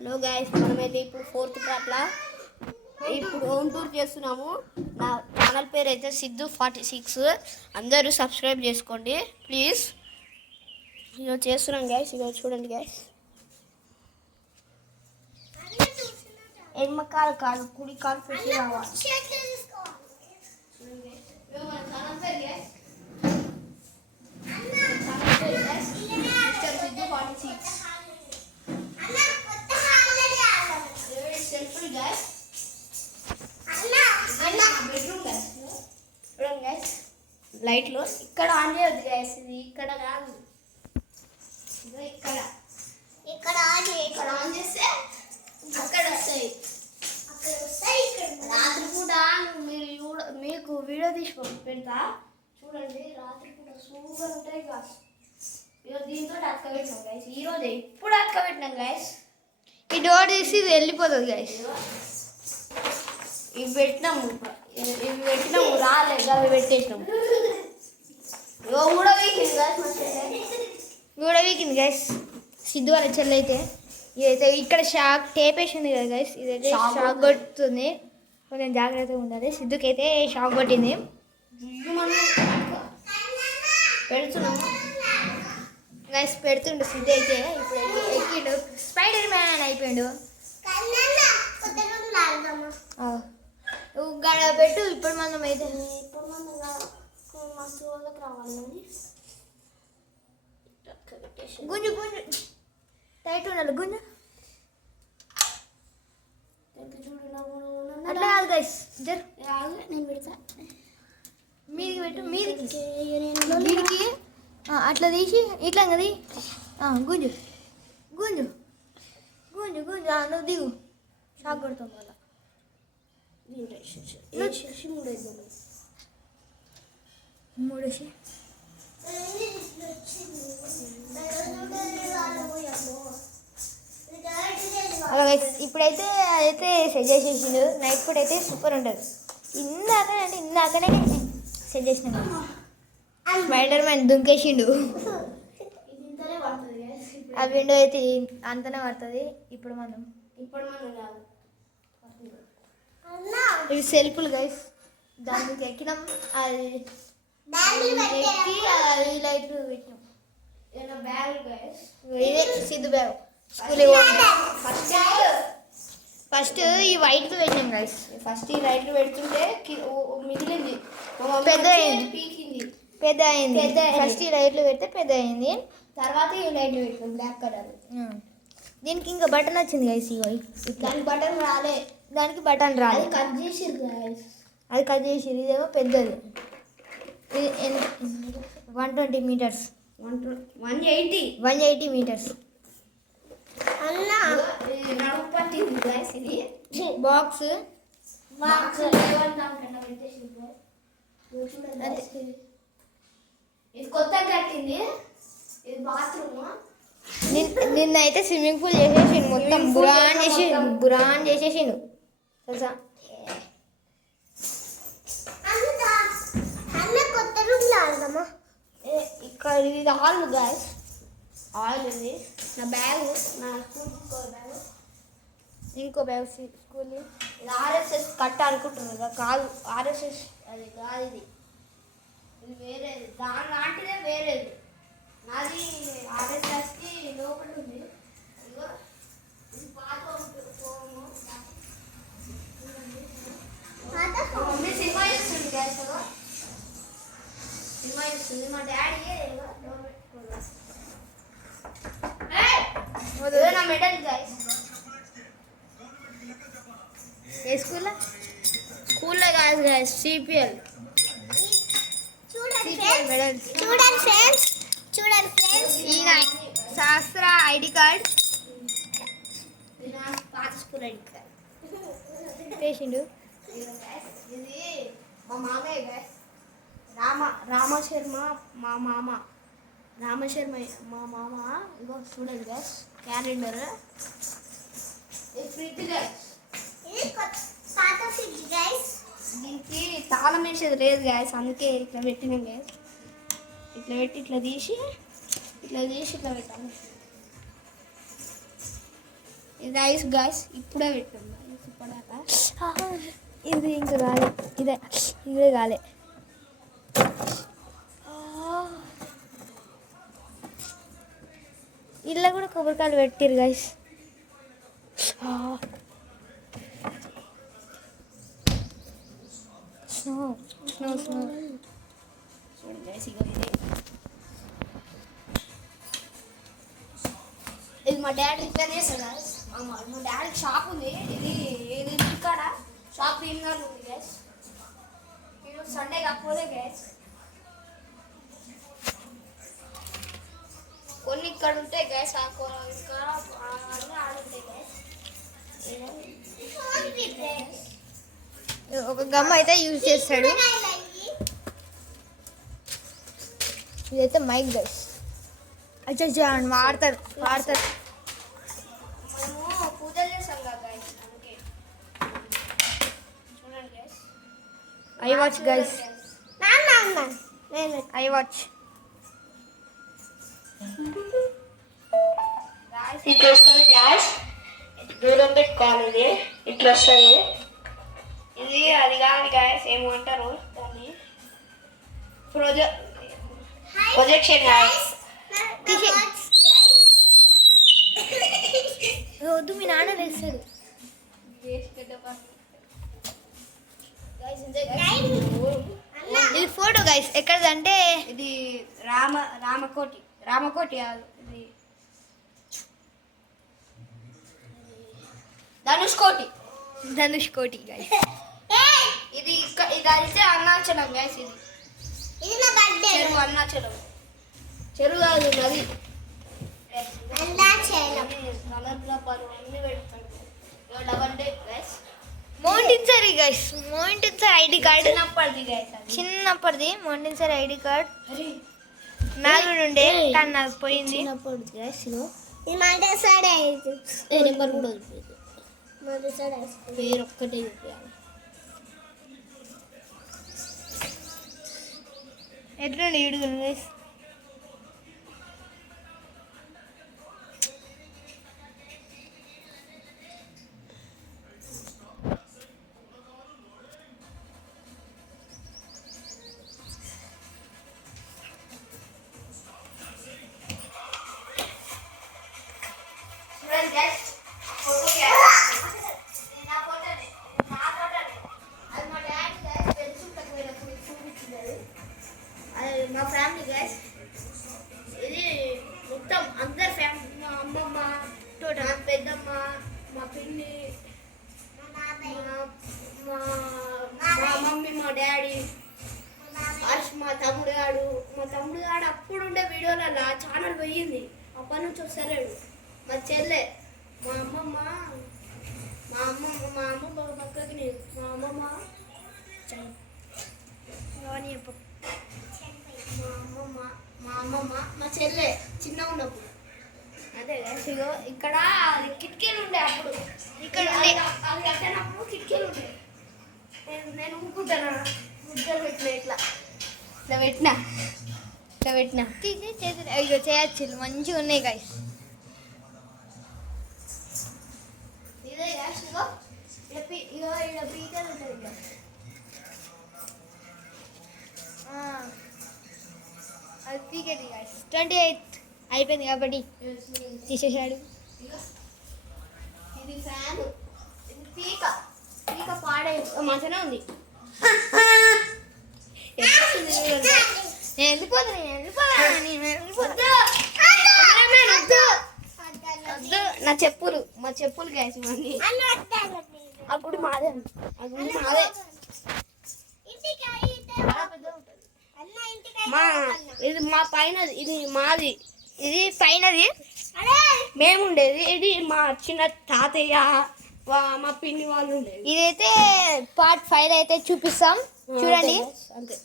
Hello guys, మనమైతే ఇప్పుడు 4th పార్ట్లో ఇప్పుడు హోమ్ టూర్ చేస్తున్నాము. నా ఛానల్ పేరు అయితే సిద్ధు46. అందరూ సబ్స్క్రైబ్ చేసుకోండి ప్లీజ్. ఇగో చేస్తున్నాం గైస్, ఇగో చూడండి గైస్. ఎడమ కాలు కాదు, కుడి కాలు పెట్టి రావాలి. లైట్లో ఇక్కడ ఆన్ చేయొద్దు గైస్, ఇది ఇక్కడ కాదు, ఇక్కడ ఇక్కడ ఆన్ చేస్తే అక్కడ వస్తాయి. రాత్రిపూట మీకు వీడియో తీసి పెడతా చూడండి. రాత్రిపూట సూపర్ ఉంటాయి గాస్. ఈరోజు దీంతో అక్కబెట్టినాం గైస్, ఈరోజే ఇప్పుడు అక్కబెట్టినాం గైస్. ఈ డోర్ తీసి ఇది వెళ్ళిపోతుంది గైస్. ఇవి పెట్టినాము రాలేదు, అవి పెట్టేసినాము. కూడా వీకింది గైస్. సిద్ధు వాళ్ళ చెల్లి అయితే ఇదైతే ఇక్కడ షాక్ టేప్ వేసింది కదా గైస్, ఇదైతే షాక్ కొడుతుంది, కొంచెం జాగ్రత్తగా ఉండాలి. సిద్ధుకి అయితే షాక్ కొట్టింది. పెడుతున్నాము గైస్, పెడుతుండు సిద్ధు అయితే. ఇప్పుడు ఎక్కిండు, స్పైడర్ మ్యాన్ అయిపోయాడు. గడ పెట్టు. ఇప్పుడు మనం అయితే మస్తు వాళ్ళకి రావాలి కానీ గుంజు గుంజు టైట్ ఉండాలి. గుంజు అట్లా కాదు గైస్, జర్ నేను పెడతా. మీదికి పెట్టు, మీదికి అట్లా తీసి ఇట్లా కది. గుంజు గుంజు గుంజు గుంజు నువ్వు దిగు. షాక్ కొడతాం మళ్ళా. మూడేసి ఇప్పుడైతే అదైతే సెట్ చేసేసిండు. నైట్ పూట అయితే సూపర్ ఉంటుంది. ఇందాకనే సెట్ చేసిన స్పైడర్ మ్యాన్ దుంకేసిండు. ఆ విండో అయితే అంతనే పడుతుంది. ఇప్పుడు మనం ఇవి సెల్ఫ్లు గైస్, దానికి ఎక్కినాం. అది ఎక్కి అది లైట్లు పెట్టినాం. Bag guys, Siddhu bag. School first ఈ వైట్ పెట్టినాం గైస్. ఫస్ట్ ఈ లైట్లు పెడుతుంటే మిగిలింది, పెద్ద అయింది. ఫస్ట్ ఈ లైట్లు పెడితే పెద్ద అయింది. తర్వాత ఈ లైట్లు పెట్టినాం బ్లాక్ కలర్. దీనికి ఇంకా బటన్ వచ్చింది గైస్. దానికి బటన్ రాలే, కట్ చేసిర్రు గైస్. అది కట్ చేసిర్రు. ఇదేమో పెద్దది, 120 మీటర్స్, 180 మీటర్స్. పట్టింది గైస్. ఇది బాక్స్ ఇది కొత్తగా కట్టింది. ఇది బాత్రూమ్. నిన్నైతే స్విమ్మింగ్ పూల్ చేసేసిండు, మొత్తం బురాన్ చేసేసిండు తెలుసా. ఇక్కడ ఇది హాల్ గైస్, హాల్ ఇది. నా బ్యాగ్, నా స్కూల్ బ్యాగ్, ఇంకో బ్యాగ్ స్కూల్. ఇది ఆర్ఎస్ఎస్ కట్ట అనుకుంటున్నారు కదా, కాదు ఆర్ఎస్ఎస్, అది కాదు. ఇది వేరేది, దాని లాంటిదే వేరేది. నాది ఆర్ఎస్ఎస్కి లోపల ఉంది. ఇగో ఇది పాత మమ్మీ సినిమా చూస్తుంది గైస్. సినిమా చూస్తుంది మా డాడీ. నా మెడల్ గైస్. ఏ స్కూల్లో కాదు గైస్, సిపిఎల్ మెడల్స్. చూడండి ఫ్రెండ్స్, ఈయన శాస్త్ర ఐడి కార్డ్, పాత స్కూల్ ఐడి కార్డ్ వేసిండు. ఇది మా మామయ్య గైస్, రామశర్మ మా మామ. మా మామ. ఇగో చూడండి గైస్, క్యాలెండర్. ఇది ఫ్రిడ్జ్ గైస్, దీనికి తాళం వేసేది లేదు గైస్, అందుకే ఇట్లా పెట్టినాం గైస్. ఇట్లా పెట్టి ఇట్లా తీసి ఇట్లా పెట్టాలి. ఇది ఐస్ గైస్ ఇప్పుడే పెట్టాం ఇప్పటిదాకా ఇది ఇంకా కాలే ఇదే కాలే ఇలా కూడా కొబ్బరికాయలు పెట్టిరు గైస్ స్నో స్నో స్నో చూడండి గైస్ ఇగో ఇది మా డాడీ రిపేర్ చేస్తాడు గైస్ మా డాడీకి షాప్ ఉంది ఇది ఇక్కడ షాప్ క్లీన్గా ఉంది గైస్ ఈరోజు సండే కాకపోతే గైస్ కొన్ని ఇక్కడ ఉంటాయి గైస్ ఇంకా అన్నీ ఆడుంటాయి గైస్ ఒక గమ్ అయితే యూజ్ చేస్తాడు ఇదైతే మైక్ గైస్ అచ్చా వాడతారు మనము పూజలు చేస్తాం కదా గైస్ అందుకే చూడండి guys I watch guys I watch ఇట్లా వస్తుంది గ్యాస్ దూరం పెట్టుకోవాలి ఇట్లా వస్తుంది ఇది అది కాదు గ్యాస్ ఏమంటారు దాన్ని ప్రొజెక్షన్ గ్యాస్ వద్దు మీ నాన్న వేస్తాడు ఇది ఫోటో గైస్ ఎక్కడదంటే ఇది రామకోటి ఇది ధనుష్కోటి గైస్ ఇది అయితే అరుణాచలం గైస్ ఇది నా బర్త్డే చెరువు అరుణాచలం చెరువు కాదు నది Montessori guys Montessori ID card చిన్నప్పటిది మౌంటైన్సరీ ఐడి కార్డ్ నాలుగు ఉండే కానీ నాకు పోయింది నెంబర్ కూడా పేరు ఒక్కటే చూపించాలి ఎట్లుండి ఇడుగులు గైస్ మా ఫ్యామిలీ గైస్ ఇది మొత్తం అందరి ఫ్యామిలీ మా అమ్మమ్మ మా పెద్దమ్మ మా పిన్ని మా మమ్మీ మా డాడీ మా తమ్ముడు గాడు అప్పుడు ఉండే వీడియోలలో ఛానల్ పోయింది అప్పటి నుంచి వస్తలేడు మా చెల్లె మా అమ్మమ్మ పక్కకి మా అమ్మమ్మ మా చెల్లె చిన్న ఉన్నప్పుడు అదే ఇగో ఇక్కడ కిటికీలు ఉండే అప్పుడు ఇక్కడ అది కట్టినప్పుడు కిటికీలు ఉండే నేను ఊరుకుంటాను ముద్దలు పెట్టిన ఇట్లా పెట్టినా తీసి చేసి ఇగో చేయొచ్చు మంచిగా ఉన్నాయి గైస్ ఇదే గ్యాస్ ఇగో ఇక్కడ పీటలు ఉంటుంది ఇక్కడ అది పీకేది గైస్ 28 అయిపోయింది కాబట్టి తీసేసాడు ఇది ఫ్యాన్ ఇది పీక పాడే మంచిగానే ఉంది నేను నా చెప్పులు మా చెప్పులు గ్యాస్ ఇవన్నీ అప్పుడు మాదే ఇది మా పైన ఇది మాది ఇది పైనది మేముండేది ఇది మా చిన్న తాతయ్య మా పిన్ని వాళ్ళు ఉండేది ఇదైతే పార్ట్ 5 అయితే చూపిస్తాం చూడండి అంతే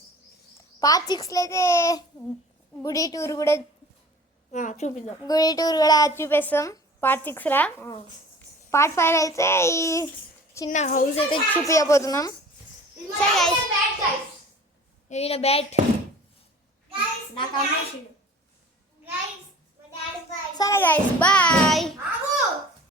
పార్ట్ 6 అయితే గుడి టూర్ కూడా చూపిస్తాం పార్ట్ 6 రా పార్ట్ 5 అయితే ఈ చిన్న హౌస్ అయితే చూపించబోతున్నాం సరే బ్యాట్ నాకు అమ్మేసిండు సరే గైస్ బాయ్